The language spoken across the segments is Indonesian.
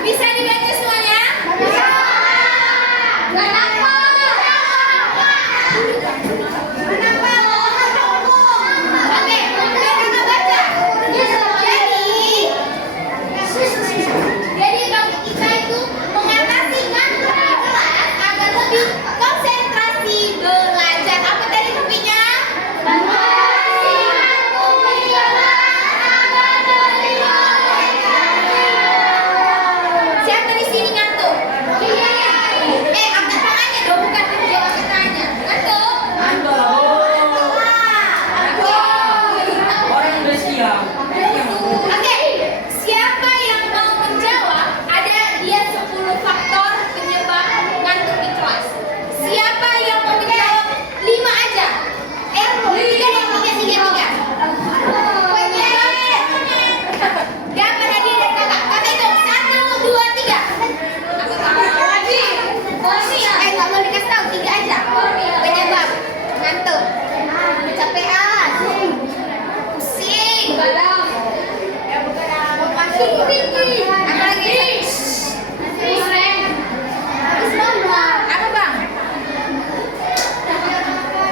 Bisa dibaca semuanya? Bisa. Kenapa? Kenapa? Oke, kita baca. Jadi topik kita itu mengatasi ngantuk di kelas agar lebih konsentrasi belajar. Apa tadi topiknya? Mengatasi ngantuk di kelas agar lebih konsentrasi. Siapa di sini ngantuk? Angkat tangannya dong, bukan jawab pertanyaan. Ngantuk? Orang udah siap. Oke, siapa yang mau menjawab? Ada dia 10 faktor penyebab ngantuk di kelas. Siapa yang mau menjawab? 5 aja. 3. Dapat hadiah dari kakak. Kakak itu 1, 2, 3. Nggak mau dikasih tahu, 3 aja. Penyebab ngantuk. Kecapean. Pusing. Apa lagi? Apa bang?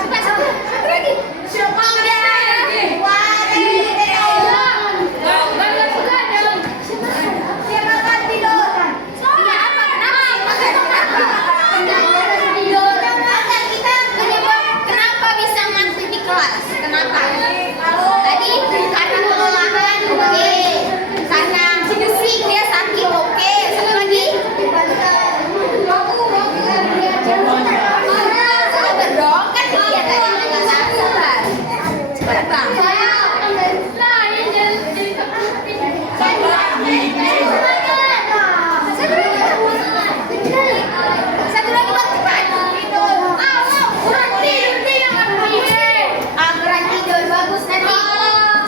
Coba satu lagi. Kenapa bisa ngantuk di kelas? Kenapa? Tadi karena kelelahan, oke. Karena pusing dia sakit, oke. Satu lagi. Sabar dong, kan dia tadi nggak sabar. Sabar bang. Satu lagi bang, cepat. Kurang tidur, bagus nanti.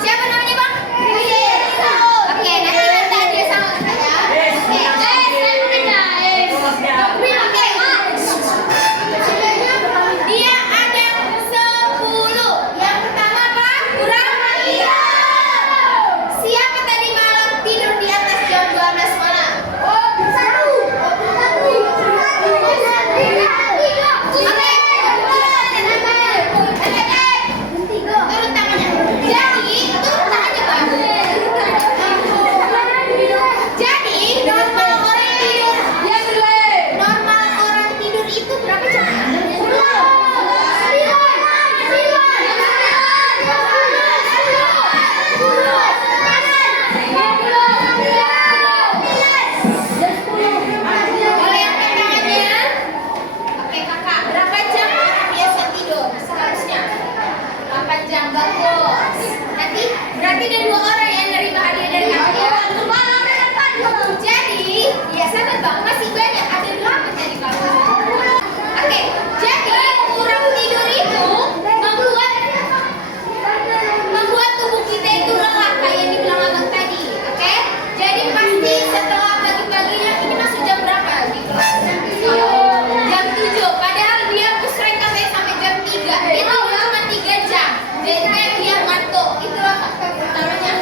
Siapa namanya bang? Oke, nanti minta dia sama saya. Dia ada 10. Yang pertama apa? Kurang tidur. Siapa tadi malam tidur di atas jam 12 malam? Turun tangannya. Jadi, turun tangannya bang. Jadi, normal orang tidur. Normal orang tidur itu berapa jam? Boleh angkat tangannya? Oke kakak, berapa jam orang biasa tidur seharusnya? 8 jam, bagus. Nanti berarti ada 2 orang yang nerima hadiah dari kakak. Jadi, ya sabar bang, masih banyak. Ada 8 dari kakak. Oke, jadi kurang tidur itu membuat tubuh kita itu lelah kayak yang dibilang abang tadi. Oke, jadi pasti setelah pagi-paginya ini masuk jam berapa di kelas? Jam 7. Padahal dia pusreng sampai jam 3. Dia tidur cuma 3 jam. Jadi dia ngantuk. Itulah faktor utamanya.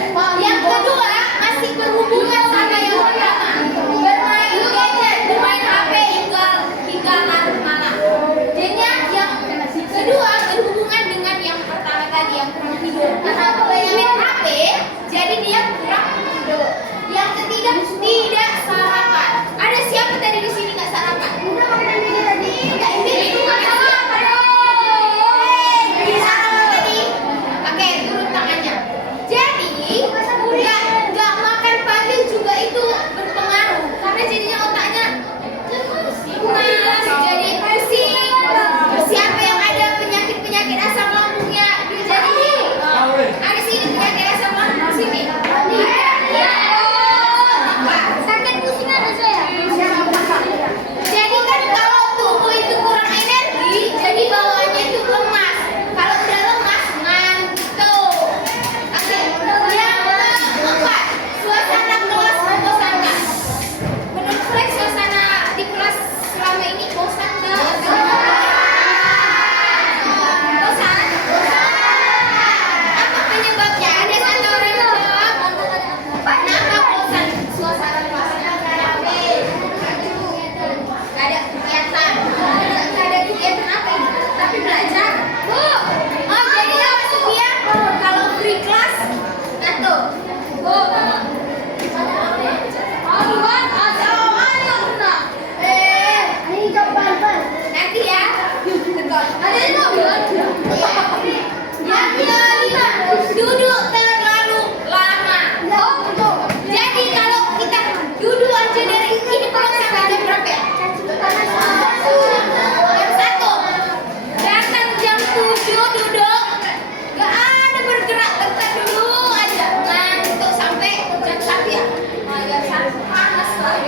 duduk terlalu lama. Jadi kalau kita duduk aja dari ini pulang sampai jam berapa ya? Jam 1. Datang jam 7 duduk. Gak ada bergerak, tetap dulu aja. Ngantuk sampai jam 1 ya. Jam 1 panas lah.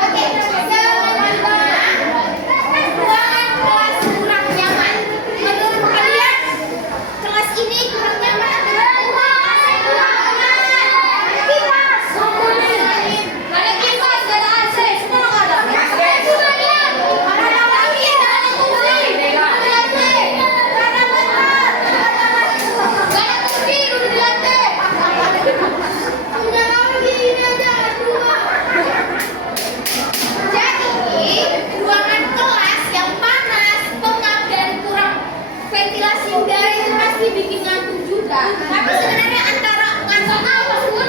Oke, selanjutnya ruangan kelas kurang nyaman. Menurut kalian kelas ini kurang nyaman atau kipas? Ada kipas, ada AC, semua nggak ada. Ada lagi, ada kursi, ada AC, ada bentar, nggak ada kursi, duduk di lantai. Punya lagi ini aja dua. Jadi ruangan kelas yang panas, pengap dan kurang ventilasi udara itu pasti bikin ngantuk juga. Tapi sebenarnya antara ngantuk apa pun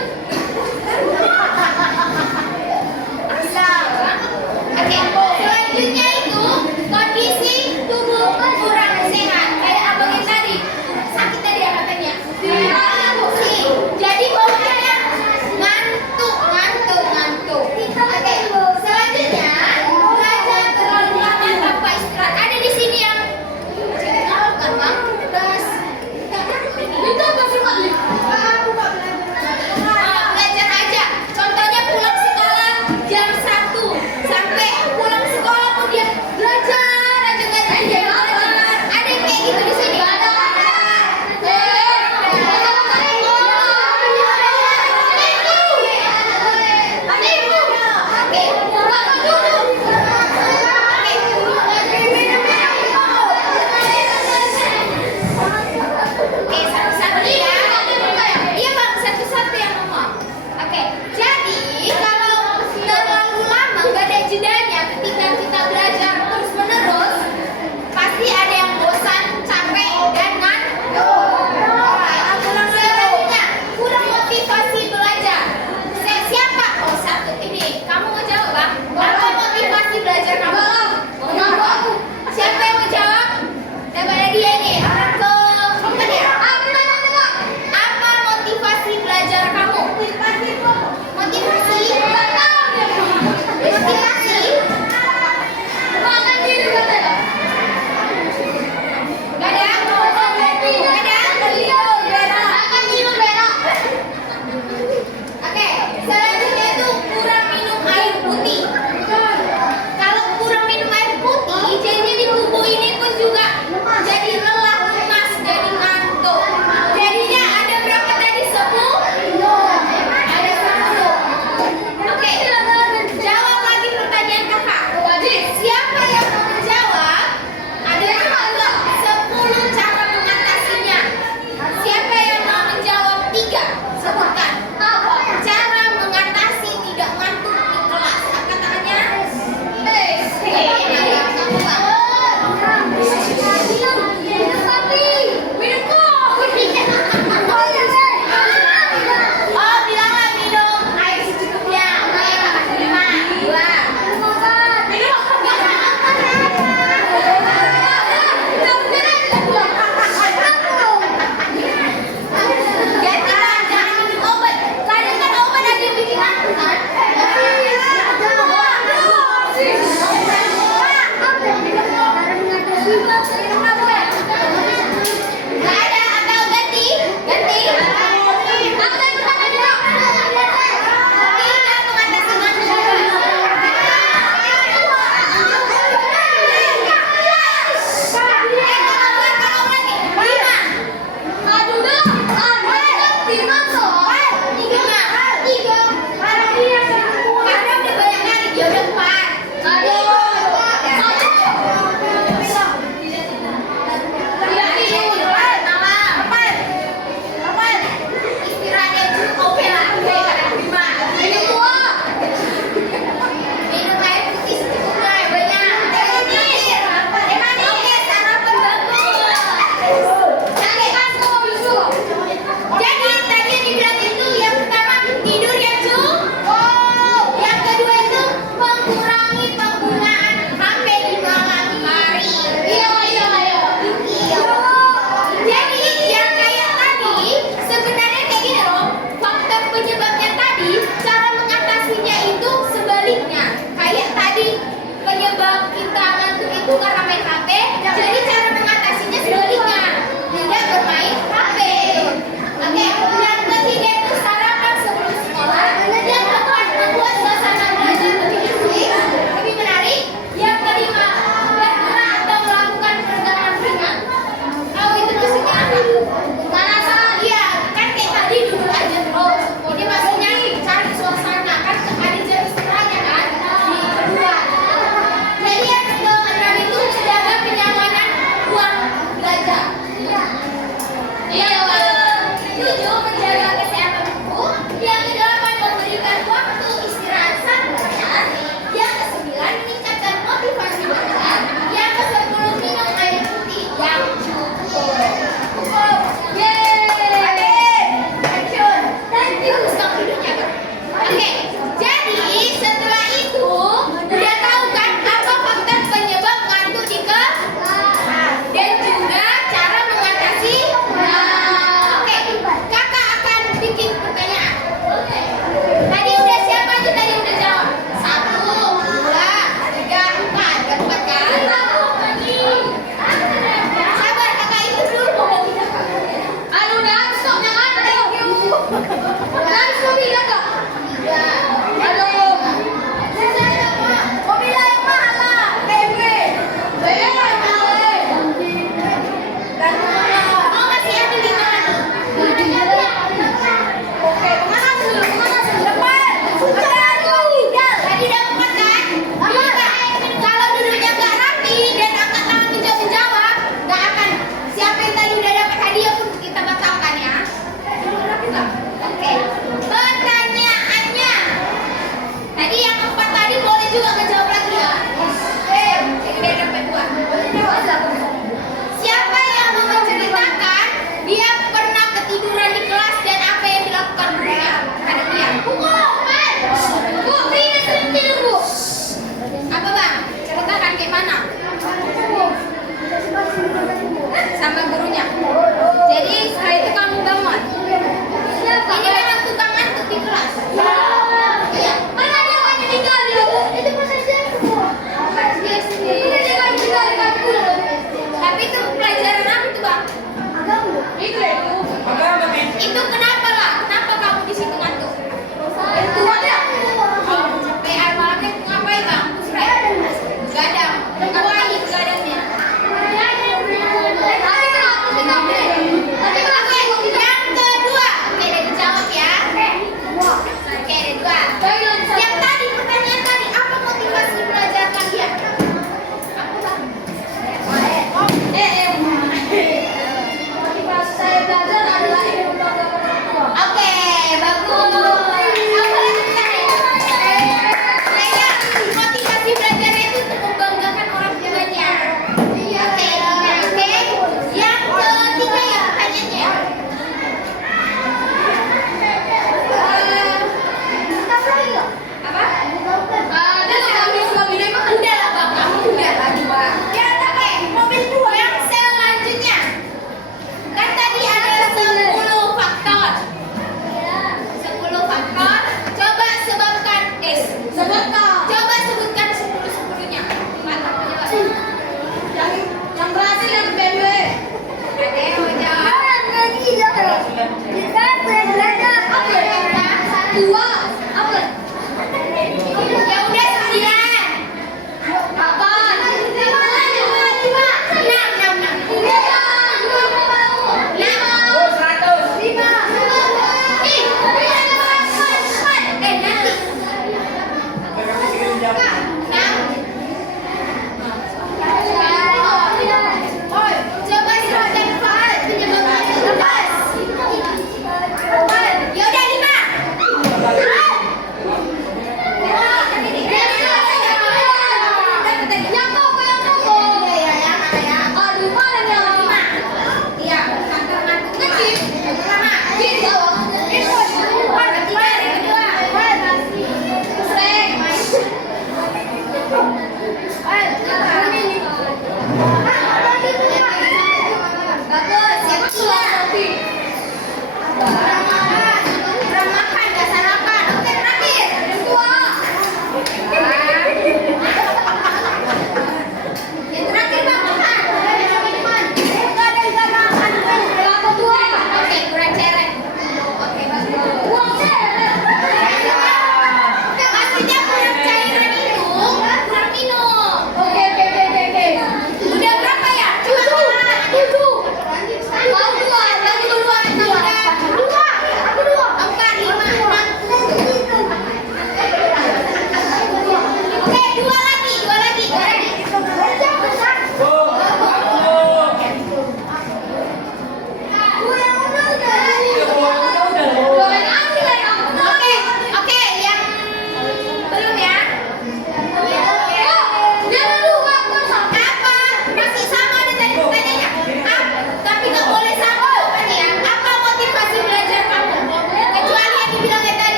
Oke, selanjutnya itu kondisi tubuh kurang sehat. Kayak abang yang tadi, sakit tadi ya katanya. Jadi bawaannya ngantuk. Oke, selanjutnya belajar terlalu lama tanpa istirahat. Ada di sini yang kan bang? Itu apa sih pak? Belajar aja. Contohnya pulang sekolah jam 1 sampai pulang sekolah pun dia belajar aja belajar. Ada yang kayak gitu di sini? Ada. Satu-satu ketujuh, menjaga kesehatan tubuh. Yang kedelapan, memberikan waktu istirahat sadar. Yang kesembilan, meningkatkan motivasi badan. Yang kesepuluh, minum air putih yang cukup. Cukup. Yeay. Thank you. Stop videonya, Kak. Oke, jadi setelah itu udah tahu kan apa faktor penyebab ngantuk di kelas dan juga cara mengatasi. Oke, kakak akan bikin pertanyaan. Tadi udah siapa tuh tadi udah jawab? 1, 2, 3, 4. Ada 4 kan? Sabar kakak itu dulu mau bicara. Anu langsung jangan langsung bilang kak. Halo. Mobil yang mahal lah. Mau kasih ada 5. Oke, kemana dulu? Depan. Aduh, tinggal. Tadi dapat kan? Kalau duduknya nggak rapi dan angkat tangan menjawab, nggak akan. Siapa yang tadi udah dapat hadiah pun kita batalkan ya. Duduk rapi nggak? Oke. Pertanyaannya. Tadi yang 4 tadi boleh juga ngejawab lagi ya. Jadi dia dapat 2. Siapa yang mau menceritakan dia pernah ketiduran di kelas dan apa yang dilakukan gurunya? Ada dia. Bu, Rina sering tidur, Bu. Apa bang? Ceritakan kayak mana? Sama gurunya.